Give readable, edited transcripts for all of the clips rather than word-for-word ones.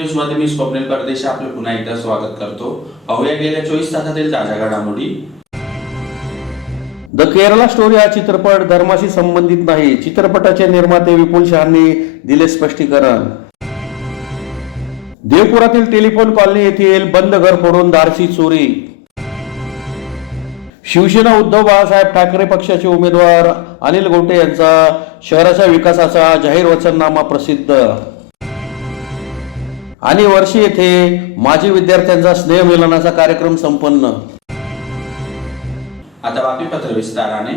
News मध्ये मी स्वप्नील परदेशी आपले पुन्हा एकदा स्वागत करतो। पाहूया गेल्या 24 तासातील ताज्या घडामोडी। द केरला स्टोरी हा चित्रपट धर्माशी संबंधित नाही, चित्रपटाचे निर्माते विपुल शहांनी दिले स्पष्टीकरण। देवपुरातील टेलिफोन कॉलनी येथील बंद घर फोडून धाडसी चोरी। शिवसेना उद्धव बाळासाहेब ठाकरे पक्षाचे उमेदवार अनिल गोटे यांचा शहराच्या विकासाचा जाहीर वचननामा प्रसिद्ध। आणि वर्षी येथे माजी विद्यार्थ्यांचा स्नेहमिलनाचा कार्यक्रम संपन्न। आता बातमीपत्र विस्ताराने।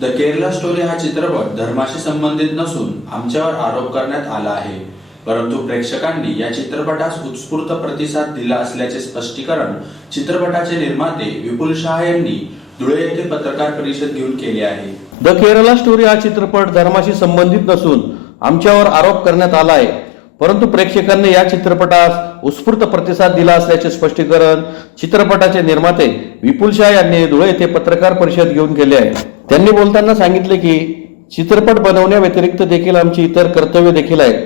द केरला स्टोरी हा चित्रपट धर्माशी संबंधित नसून आमच्यावर आरोप करण्यात आला आहे, परंतु प्रेक्षकांनी या चित्रपटास उत्स्फूर्त प्रतिसाद दिला असल्याचे स्पष्टीकरण चित्रपटाचे निर्माते विपुल शाह यांनी धुळे येथे पत्रकार परिषद घेऊन केले आहे। द केरला स्टोरी हा चित्रपट धर्माशी संबंधित नसून आमच्यावर आरोप करण्यात आला आहे, परंतु प्रेक्षकांनी या चित्रपटास उत्स्फूर्त प्रतिसाद दिला असल्याचे स्पष्टीकरण चित्रपटाचे निर्माते विपुल शाह यांनी धुळे येथे पत्रकार परिषद घेऊन केले आहे। त्यांनी बोलताना सांगितले की चित्रपट बनवण्याव्यतिरिक्त देखील आमची इतर कर्तव्य देखील आहेत।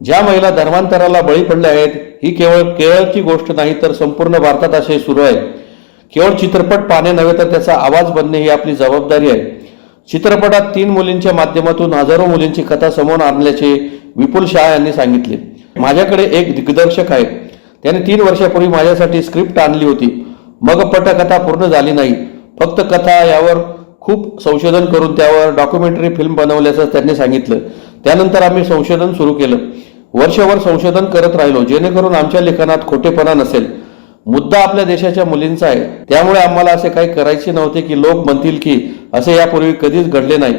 ज्या महिला धर्मांतराला बळी पडल्या आहेत ही केवळ केरळची गोष्ट नाही तर संपूर्ण भारतात असे सुरू आहे। केवळ चित्रपट पाहणे नव्हे तर त्याचा आवाज बनणे ही आपली जबाबदारी आहे। चित्रपटात 3 मुलींच्या माध्यमातून हजारो मुलींची कथा समोर आणल्याचे विपुल शाह यांनी सांगितले। माझ्याकडे एक दिग्दर्शक आहे, त्याने 3 वर्षापूर्वी माझ्यासाठी स्क्रिप्ट आणली होती, मग पटकथा पूर्ण झाली नाही, फक्त कथा यावर खूप संशोधन करून त्यावर डॉक्युमेंटरी फिल्म बनवल्याचं त्यांनी सांगितलं। त्यानंतर आम्ही संशोधन सुरू केलं, वर्षभर संशोधन करत राहिलो जेणेकरून आमच्या लेखनात खोटेपणा नसेल। मुद्दा आपल्या देशाच्या मुलींचा आहे, त्यामुळे आम्हाला असे काही करायचे नव्हते की लोक म्हणतील की असे यापूर्वी कधीच घडले नाही।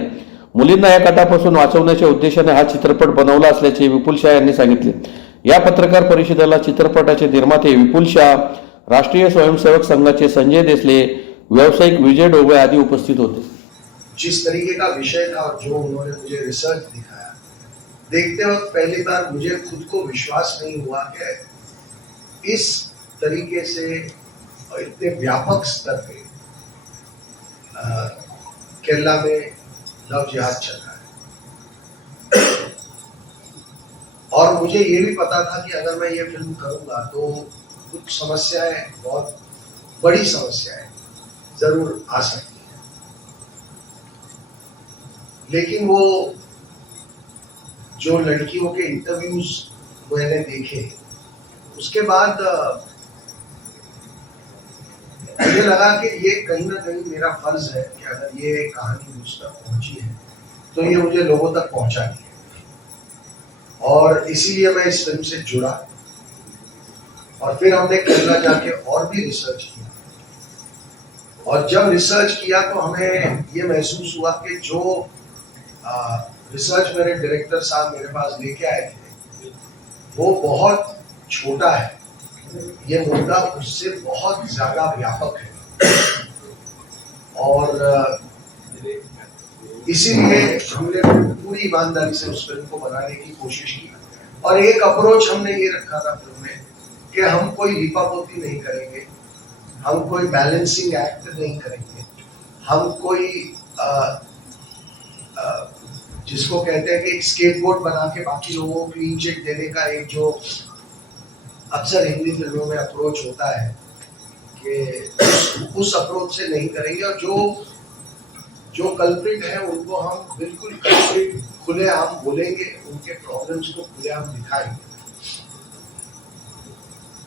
मुलींना या कटापासून वाचवण्याच्या उद्देशाने हा चित्रपट बनवला असल्याचे विपुल शाह यांनी सांगितले। या पत्रकार परिषदेला चित्रपटाचे निर्माते विपुल शाह, राष्ट्रीय स्वयंसेवक संघाचे संजय देसले, व्यावसायिक विजय डोबळे आदि उपस्थित होते। जिस तरीके का विषय था और जो उन्होंने मुझे रिसर्च दिखाया, देखते वक्त पहली बार मुझे खुद को विश्वास नहीं हुआ कि इस तरीके से और इतने व्यापक स्तर पे केरला में लव जिहाद चल रहा है। और मुझे ये भी पता था कि अगर मैं ये फिल्म करूंगा तो कुछ समस्याएं, बहुत बड़ी समस्याएं जरूर आ सकती हैं, लेकिन वो जो लड़कियों के इंटरव्यूज मैंने देखे उसके बाद मुझे लगा कि ये कहीं ना कहीं मेरा फर्ज है कि अगर ये कहानी मुझ तक पहुंची है तो ये मुझे लोगों तक पहुंचानी है। और इसीलिए मैं इस फिल्म से जुड़ा और फिर हमने केरला जाके और भी रिसर्च किया। और जब रिसर्च किया तो हमें ये महसूस हुआ कि जो रिसर्च मेरे डायरेक्टर साहब मेरे पास लेके आए थे वो बहुत छोटा है, ये मुद्दा उससे बहुत ज्यादा व्यापक है। और इसीलिए हमने पूरी ईमानदारी से उस फिल्म को बनाने की कोशिश की। और एक अप्रोच हमने ये रखा था फिल्म में कि हम कोई लिपापोती नहीं करेंगे, हम कोई बैलेंसिंग एक्ट नहीं करेंगे, हम कोई जिसको कहते हैं कि एक स्केपबोर्ड बना के बाकी लोगों को क्लीन चिट देने का एक जो अक्सर हिंदी फिल्मों में अप्रोच होता है कि उस अप्रोच से नहीं करेंगे। और जो कल्प्रिट है उनको हम बिल्कुल कल्प्रिट खुलेआम बोलेंगे, उनके प्रॉब्लम्स को खुलेआम दिखाएंगे।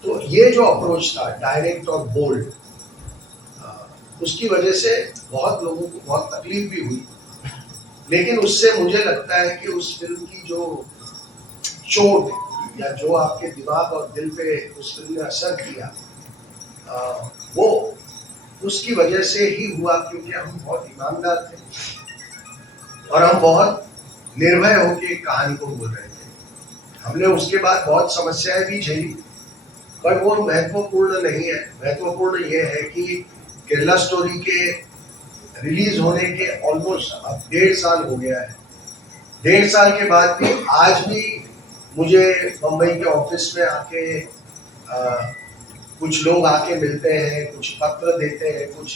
तो ये जो अप्रोच था डायरेक्ट और बोल्ड, उसकी वजह से बहुत लोगों को बहुत तकलीफ भी हुई, लेकिन उससे मुझे लगता है कि उस फिल्म की जो चोट या जो आपके दिमाग और दिल पे उस फिल्म ने असर किया वो उसकी वजह से ही हुआ, क्योंकि हम बहुत ईमानदार थे और हम बहुत निर्भय होकर कहानी को बोल रहे थे। हमने उसके बाद बहुत समस्याएं भी झेली, पर वो महत्वपूर्ण नहीं है। महत्वपूर्ण ये है कि केरला स्टोरी के रिलीज होने के ऑलमोस्ट अब 1.5 साल हो गया है। 1.5 साल के बाद भी आज भी मुझे मुंबई के ऑफिस में आके कुछ लोग आके मिलते हैं, कुछ पत्र देते हैं, कुछ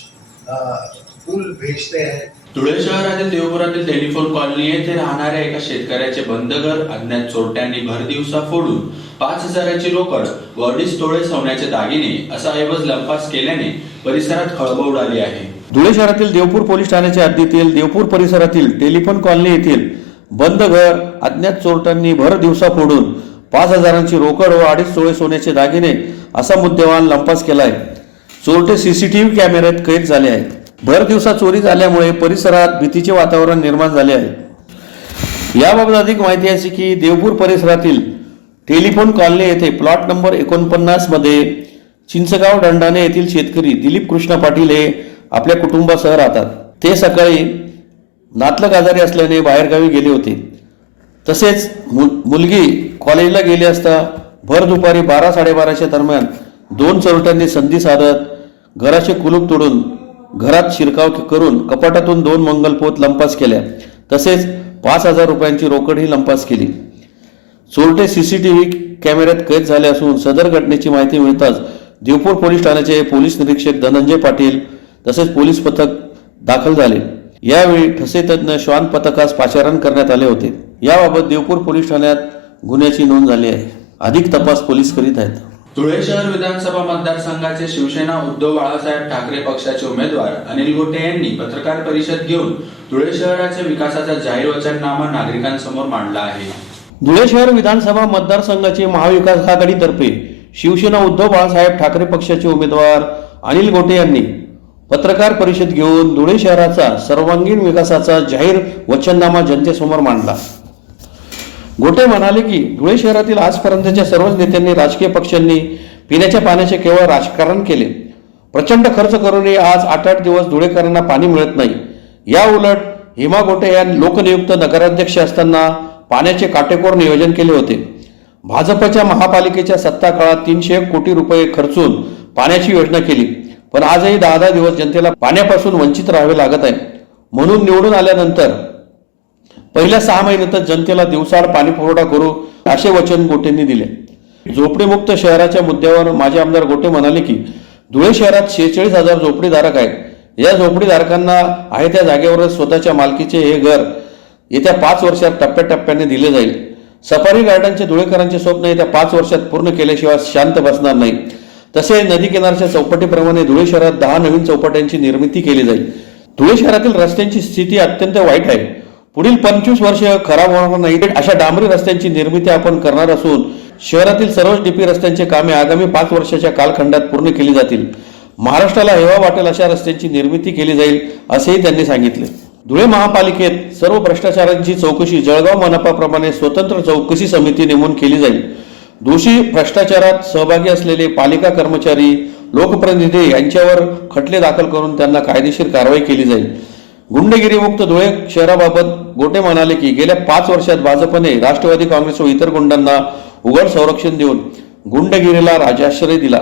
फूल भेजते हैं। धुळे शहरातील देवपुरातील टेलिफोन कॉलनी येथे राहणाऱ्या एका शेतकऱ्याचे बंद घर अज्ञात चोरट्यांनी भरदिवसा फोडून 5,000ची रोकड व 2.5 तोळे सोन्याचे दागिने असा ऐवज लंपास केल्याने परिसरात खळबळ उडाली आहे। धुळे शहरातील देवपूर पोलीस ठाण्याच्या हद्दीतील देवपूर परिसरातील टेलिफोन कॉलनी येथील बंद घर अज्ञात चोरट्यांनी भर दिवसा फोडून 5,000ची रोकड व 2.5 तोळे सोन्याचे दागिने असा मुद्देमाल लंपास केलाय। चोरटे सीसीटीव्ही कॅमेऱ्यात कैद झाले आहेत। भर दिवसा चोरी झाल्यामुळे परिसरात भीतीचे वातावरण निर्माण झाले आहे। याबाबत अधिक माहिती अशी की देवपूर परिसरातील टेलिफोन कॉलनी येथे प्लॉट नंबर 49 मध्ये चिंचगाव दंडाणे येथील शेतकरी दिलीप कृष्ण पाटील हे आपल्या कुटुंबासह राहतात। ते सकाळी नातलग आजारी असल्याने बाहेरगावी गेले होते। तसेच मुलगी कॉलेजला गेली असता भर दुपारी 12-12:30च्या दरम्यान 2 चोरट्यांनी संधी साधत घराचे कुलूप तोडून घरात शिरकाव करून कपाटातून 2 मंगलपोत लंपास केल्या। तसेच 5,000 रुपयांची रोकडही लंपास केली। चोरटे सीसीटीव्ही कॅमेऱ्यात कैद झाले असून सदर घटनेची माहिती मिळताच देवपूर पोलीस ठाण्याचे पोलीस निरीक्षक धनंजय पाटील तसेच पोलीस पथक दाखल झाले। यावेळी ठसे तज्ञ श्वान पथकास पाचारण करण्यात आले होते। याबाबत देवपूर पोलीस ठाण्यात गुन्ह्याची नोंद झाली आहे। अधिक तपास पोलीस करीत आहेत। धुळे शहर विधानसभा मतदारसंघाचे शिवसेना उद्धव बाळासाहेब ठाकरे पक्षाचे उमेदवार अनिल गोटे यांनी पत्रकार परिषद घेऊन धुळे शहराच्या विकासाचा जाहीर वचननामा नागरिकांसमोर मांडला आहे। धुळे शहर विधानसभा मतदारसंघाचे महाविकास आघाडीतर्फे शिवसेना उद्धव बाळासाहेब ठाकरे पक्षाचे उमेदवार अनिल गोटे यांनी पत्रकार परिषद घेऊन धुळे शहराचा सर्वांगीण विकासाचा जाहीर वचननामा जनतेसमोर मांडला। गोटे म्हणाले की धुळे शहरातील आजपर्यंतच्या सर्वच नेत्यांनी राजकीय पक्षांनी पिण्याच्या पाण्याचे केवळ राजकारण केले। प्रचंड खर्च करूनही आज 8-8 दिवस धुळेकरांना पाणी मिळत नाही। या उलट हेमा गोटे या लोकनियुक्त नगराध्यक्ष असताना पाण्याचे काटेकोर नियोजन केले होते। भाजपच्या महापालिकेच्या सत्ता काळात 301 कोटी रुपये खर्चून पाण्याची योजना केली, पण आजही 10-10 दिवस जनतेला पाण्यापासून वंचित राहावे लागत आहे। म्हणून निवडून आल्यानंतर पहिल्या 6 महिन्यातच जनतेला दिवसाआड पाणी पुरवठा करू असे वचन गोटेंनी दिले। झोपडीमुक्त शहराच्या मुद्द्यावर माजी आमदार गोटे म्हणाले की धुळे शहरात 46,000 झोपडीधारक आहेत। या झोपडीधारकांना आहे त्या जागेवरच स्वतःच्या मालकीचे हे घर येत्या 5 वर्षात टप्प्याटप्प्याने दिले जाईल। सफारी गार्डनचे धुळेकरांचे स्वप्न येत्या 5 वर्षात पूर्ण केल्याशिवाय शांत बसणार नाही। तसे नदी किनारच्या चौपटीप्रमाणे धुळे शहरात 10 नवीन चौपाट्यांची निर्मिती केली जाईल। धुळे शहरातील रस्त्यांची स्थिती अत्यंत वाईट आहे। पुढील 25 वर्ष खराब होणार नाही अशा डांबरी रस्त्यांची निर्मिती आपण करणार असून शहरातील सर्वच डीपी रस्त्यांचे कामे आगामी 5 वर्षाच्या कालखंडात पूर्ण केली जातील। महाराष्ट्राला हेवा वाटेल अशा रस्त्यांची निर्मिती केली जाईल असेही त्यांनी सांगितले। धुळे महापालिकेत सर्व भ्रष्टाचारांची चौकशी जळगाव मनपाप्रमाणे स्वतंत्र चौकशी समिती नेमून केली जाईल। दोषी भ्रष्टाचारात सहभागी असलेले पालिका कर्मचारी लोकप्रतिनिधी यांच्यावर खटले दाखल करून त्यांना कायदेशीर कारवाई केली जाईल। गुंडगिरीमुक्त धुळे शहराबाबत गोटे म्हणाले की गेल्या 5 वर्षात भाजपने राष्ट्रवादी काँग्रेस व इतर गुंडांना उघड संरक्षण देऊन गुंडगिरीला राजाश्रय दिला।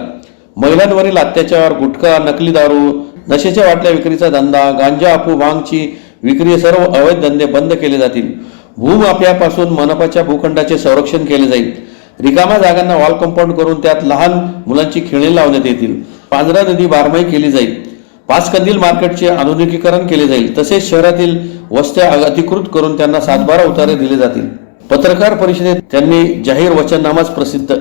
महिलांवरील अत्याचार, गुटखा, नकली दारू, नशेच्या वाटल्या विक्रीचा धंदा, गांजा, अफू, भांगची विक्री सर्व अवैध धंदे बंद केले जातील। भूमाफियापासून मनपाच्या भूखंडाचे संरक्षण केले जाईल। रिकाम्या जागांना वॉल कंपाऊंड करून त्यात लहान मुलांची खेळणी लावण्यात येतील। पांझरा नदी बारमाही केली जाईल। पाचकंदील मार्केटचे आधुनिकीकरण केले जाईल। तसेच शहरातील वस्त्या अधिकृत करून त्यांना 7-12 उतारे दिले जातील। पत्रकार परिषदेत त्यांनी जाहीर वचननामाच प्रसिद्ध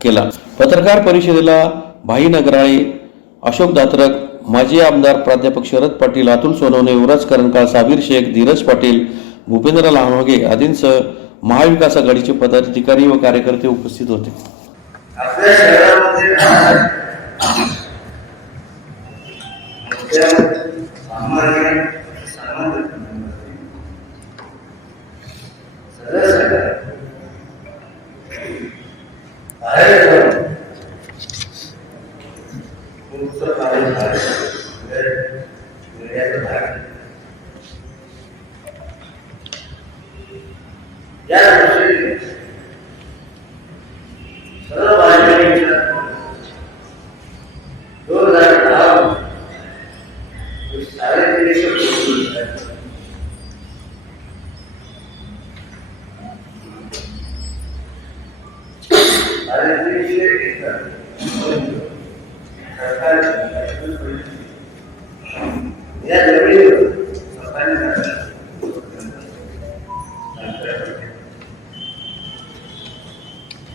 केला। पत्रकार परिषदेला भाई नगराळे, अशोक दात्रक, माजी आमदार प्राध्यापक शरद पाटील, अतुल सोनवणे, युवराज करंकाळ, साबीर शेख, धीरज पाटील, भूपेंद्र लांडगे आदींसह महाविकास आघाडीचे पदाधिकारी व कार्यकर्ते उपस्थित होते। आपल्या शहरामध्ये या जमिनीवर स्वतःने झालेला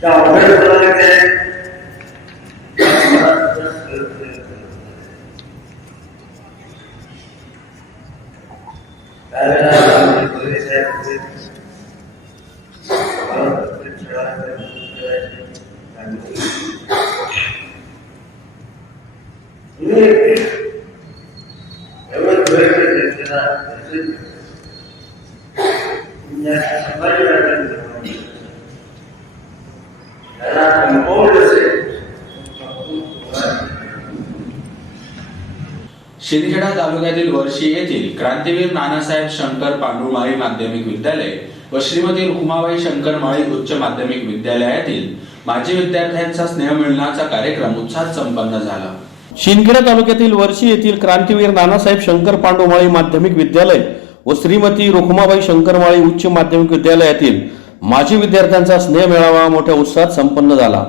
त्या अभ्यासक्रमाने शिंदखेडा तालुक्यातील वर्षी येथील क्रांतीवीर नानासाहेब शंकर पांडुमाळी माध्यमिक विद्यालय व श्रीमती रुक्माबाई शंकर माळी उच्च माध्यमिक विद्यालयातील माजी विद्यार्थ्यांचा स्नेहमिलनाचा कार्यक्रम उत्साहात संपन्न झाला. शिंदखेडा तालुक्यातील वर्षी येथील क्रांतीवीर नानासाहेब शंकर पांडुमाळी माध्यमिक विद्यालय व श्रीमती रुक्माबाई शंकर माळी उच्च माध्यमिक विद्यालयातील माजी विद्यार्थ्यांचा स्नेह मेळावा मोठ्या उत्साहात संपन्न झाला.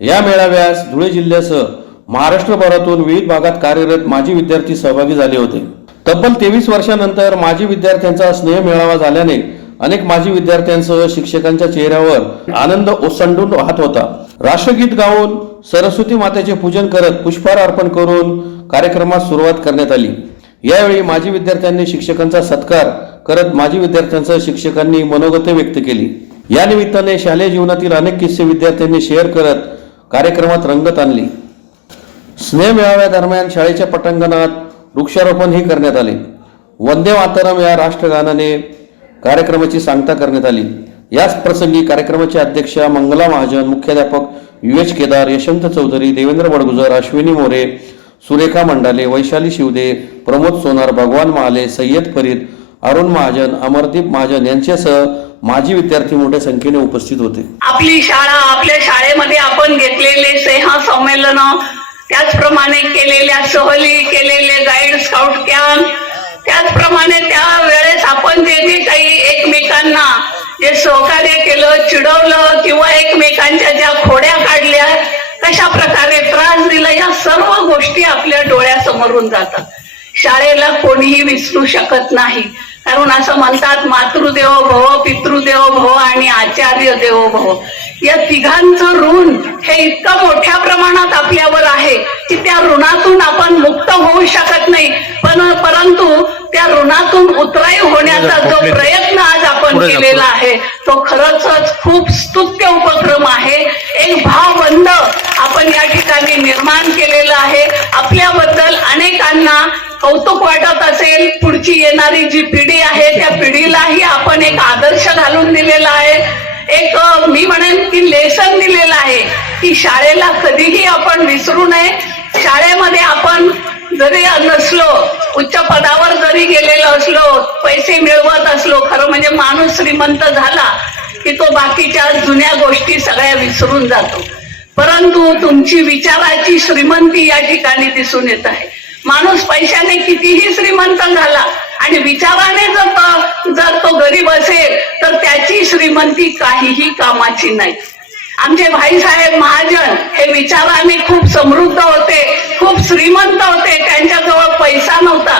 या मेळाव्यास धुळे जिल्ह्यासह महाराष्ट्रभरातून विविध भागात कार्यरत माजी विद्यार्थी सहभागी झाले होते. तब्बल 23 वर्षांनंतर माजी विद्यार्थ्यांचा स्नेह मेळावा झाल्याने अनेक माजी विद्यार्थ्यांसह शिक्षकांच्या चेहऱ्यावर आनंद ओसंडून वाहत होता. राष्ट्रगीत गाऊन सरस्वती मातेचे पूजन करत पुष्पहार अर्पण करून कार्यक्रमास सुरुवात करण्यात आली. यावेळी माजी विद्यार्थ्यांनी शिक्षकांचा सत्कार करत माजी विद्यार्थ्यांसह शिक्षकांनी मनोगते व्यक्त केली. या निमित्ताने शालेय जीवनातील अनेक किस्से विद्यार्थ्यांनी शेअर करत कार्यक्रमात रंगत आणली. स्नेह मेळाव्यादरम्यान शाळेच्या पटांगणात वृक्षारोपणही करण्यात आले. वंदे मातरम या राष्ट्रगानाने कार्यक्रमाची सांगता करण्यात आली. याच प्रसंगी कार्यक्रमाचे अध्यक्षा मंगला महाजन, मुख्याध्यापक युएच केदार, यशवंत चौधरी, देवेंद्र बडगुजर, अश्विनी मोरे, सुरेखा मंडाले, वैशाली शिवदे, प्रमोद सोनार, भगवान महाले, सय्यद फरीद, अरुण महाजन, अमरदीप महाजन यांच्यासह माजी विद्यार्थी मोठ्या संख्येने उपस्थित होते. आपली शाळा, आपल्या शाळेमध्ये आपण घेतलेले स्नेह संमेलन, त्याचप्रमाणे केलेल्या सहली, केलेले गाईड स्काउट कॅम्प, त्याचप्रमाणे त्या वेळेस आपण जे जे काही एकमेकांना जे सहकार्य केलं, चिडवलं किंवा एकमेकांच्या ज्या खोड्या काढल्या, कशा प्रकारे त्रास दिला, या सर्व गोष्टी आपल्या डोळ्यासमोरून जातात. शाळेला कोणीही विसरू शकत नाही. कारण असं म्हणतात, मातृदेवो भव, पितृदेवो भव आणि आचार्य देवो भव. या तिघांचं ऋण हे इतकं मोठ्या प्रमाणात आपल्यावर आहे की त्या ऋणातून आपण मुक्त होऊ शकत नाही. परंतु त्या ऋणातून उतराई होण्याचा जो प्रयत्न आज आपण केलेला आहे तो खरंच खूप स्तुत्य उपक्रम आहे. एक भावबंध आपण या ठिकाणी निर्माण केलेला आहे. आपल्याबद्दल अनेकांना कौतुक वाटत असेल. पुढची येणारी जी पिढी आहे त्या पिढीलाही आपण एक आदर्श घालून दिलेला आहे. एक मी म्हणेन की लेसन दिलेला आहे की शाळेला कधीही आपण विसरू नये. शाळेमध्ये आपण जरी नसलो, उच्च पदावर जरी गेलेलो असलो, पैसे मिळवत असलो, खरं म्हणजे माणूस श्रीमंत झाला की तो बाकीच्या जुन्या गोष्टी सगळ्या विसरून जातो. परंतु तुमची विचाराची श्रीमंती या ठिकाणी दिसून येत आहे. माणूस पैशाने कितीही श्रीमंत झाला आणि विचाराने जर तो गरीब असेल तर त्याची श्रीमंती काहीही कामाची नाही. आमचे भाईसाहेब महाजन हे विचाराने खूप समृद्ध होते, खूप श्रीमंत होते. त्यांच्याजवळ पैसा नव्हता,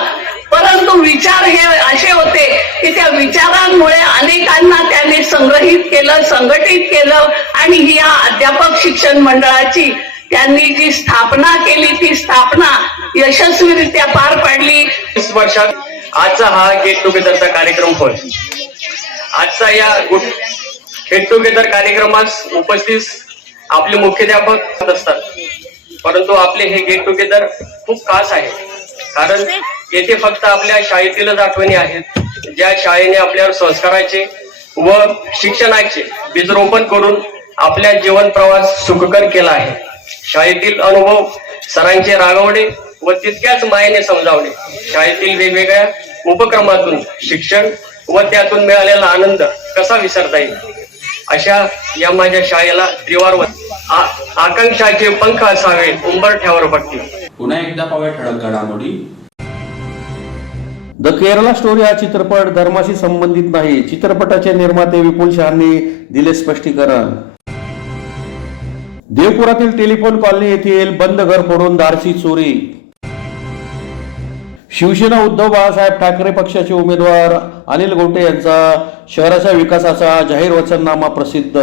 परंतु विचार हे असे होते की त्या विचारांमुळे अनेकांना त्याने संग्रहित केलं, संघटित केलं आणि ही या अध्यापक शिक्षण मंडळाची त्यांनी जी स्थापना केली ती स्थापना यशस्वीरित्या पार पाडली. 20 वर्षात आजचा हा गेट टुगेदरचा कार्यक्रम होय. आजचा या गेट टुगेदर कार्यक्रमास उपस्थित आपले मुख्याध्यापक असतात, परंतु आपले हे गेट टुगेदर खूप खास आहे. कारण येथे फक्त आपल्या शाळेतीलच आठवणी आहेत, ज्या शाळेने आपल्यावर संस्काराचे व शिक्षणाचे बीजरोपण करून आपल्या जीवन प्रवास सुखकर केला आहे. शाळेतील अनुभव, सरांचे रागवणे व तितक्याच मायेने समजावणे, शाळेतील वेगवेगळ्या उपक्रमातून शिक्षण व त्यातून मिळालेला आनंद कसा विसरता येईल. अशा या माझ्या शाळेला त्रिवार आकांक्षाचे पंख असावे, उंबरठ्यावर पडतील. पुन्हा एकदा पाहूया ठळक घडामोडी. द केरला स्टोरी हा चित्रपट धर्माशी संबंधित नाही, चित्रपटाचे निर्माते विपुल शहांनी दिले स्पष्टीकरण. देवपुरातील टेलिफोन कॉलनी येथील बंद घर फोडून दारची चोरी. शिवसेना उद्धव बाळासाहेब ठाकरे पक्षाचे उमेदवार अनिल गोटे यांचा शहराच्या विकासाचा जाहीर वचननामा प्रसिद्ध.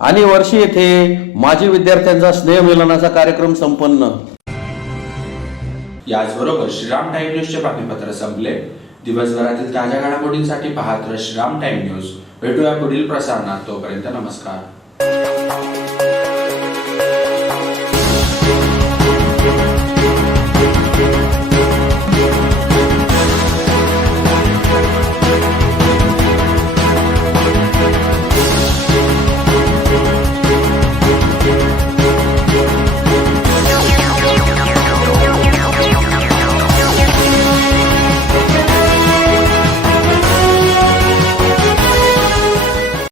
आणि वर्षी येथे माजी विद्यार्थ्यांचा स्नेहमिलनाचा कार्यक्रम संपन्न. याचबरोबर श्रीराम टाइम न्यूजचे बातमीपत्र संपले. दिवसभरातील ताज्या घडामोडींसाठी पाहत रहा श्रीराम टाइम न्यूज. भेटूया पुढील प्रसारणात. तोपर्यंत नमस्कार.